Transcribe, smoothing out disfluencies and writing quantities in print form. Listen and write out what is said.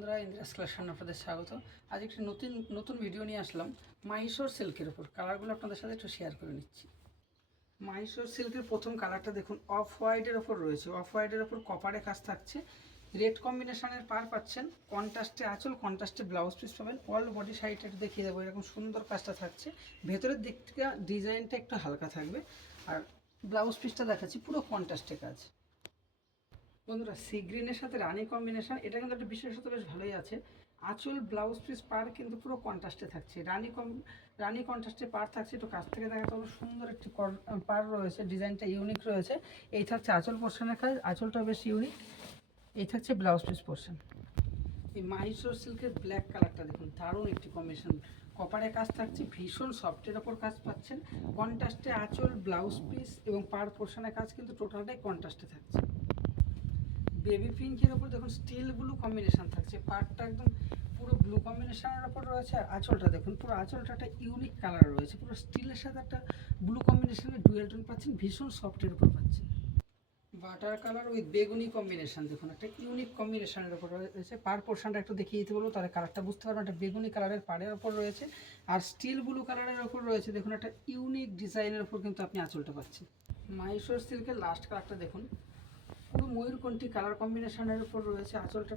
বন্ধুরা, ইন্দ্রাস কালেকশন আপনাদের স্বাগত। আজ একটি নতুন ভিডিও নিয়ে আসলাম মাহিশোর সিল্কের উপর। কালারগুলো আপনাদের সাথে একটু শেয়ার করে নিচ্ছি। মাহিশোর সিল্কের প্রথম কালারটা দেখুন, অফ হোয়াইটের ওপর রয়েছে। অফ হোয়াইটের ওপর কপারে কাজ থাকছে, রেড কম্বিনেশনের পার পাচ্ছেন, কন্ট্রাস্টে আঁচল, কন্ট্রাস্টে ব্লাউজ পিস পাবেন। অল বডি সাইডটা দেখিয়ে দেবো, এরকম সুন্দর কাজটা থাকছে। ভেতরের দিক থেকে ডিজাইনটা একটু হালকা থাকবে, আর ব্লাউজ পিসটা দেখাচ্ছি পুরো কন্ট্রাস্টে কাজ। বন্ধুরা, সি গ্রিনের সাথে রানি কম্বিনেশন, এটা কিন্তু একটা বিশেষত বেশ ভালোই আছে। আঁচল, ব্লাউজ পিস, পার কিন্তু পুরো কন্ট্রাস্টে থাকছে। রানি কন্ট্রাস্টে পার থাকছে। একটু কাছ থেকে দেখাতে হবে, সুন্দর একটি পার রয়েছে, ডিজাইনটা ইউনিক রয়েছে। এই থাকছে আঁচল পোর্শনের কাজ, আঁচলটা বেশ ইউনিক। এই থাকছে ব্লাউজ পিস পোর্শন। এই মাহিশোর সিল্কের ব্ল্যাক কালারটা দেখুন, দারুণ একটি কম্বিনেশন। কপারে কাজ থাকছে, ভীষণ সফটের ওপর কাজ পাচ্ছেন। কন্ট্রাস্টে আঁচল, ব্লাউজ পিস এবং পার পোর্শনের কাজ কিন্তু টোটালটাই কন্ট্রাস্টে থাকছে। বেবি পিঙ্কের ওপর দেখুন স্টিল ব্লু কম্বিনেশন থাকছে। পার্টটা একদম পুরো ব্লু কম্বিনেশনের ওপর রয়েছে। আর আঁচলটা দেখুন, পুরো আঁচলটা একটা ইউনিক কালার রয়েছে, পুরো স্টিলের সাথে একটা ব্লু কম্বিনেশনের ডুয়েল টোন পাচ্ছেন, ভীষণ সফটের উপর পাচ্ছেন। বাটার কালার উইথ বেগুনি কম্বিনেশন দেখুন, একটা ইউনিক কম্বিনেশনের ওপর রয়েছে। পার পোর্শনটা একটু দেখিয়ে দিতে বলবো, তাহলে কালারটা বুঝতে পারবেন। একটা বেগুনি কালারের পাড়ের ওপর রয়েছে, আর স্টিল ব্লু কালারের ওপর রয়েছে। দেখুন, একটা ইউনিক ডিজাইনের ওপর কিন্তু আপনি আঁচলটা পাচ্ছেন। মাহিশোর সিল্কের লাস্ট কালারটা দেখুন, পুরো ময়ূরকণ্ঠী কালার কম্বিনেশনের উপর রয়েছে। আঁচলটা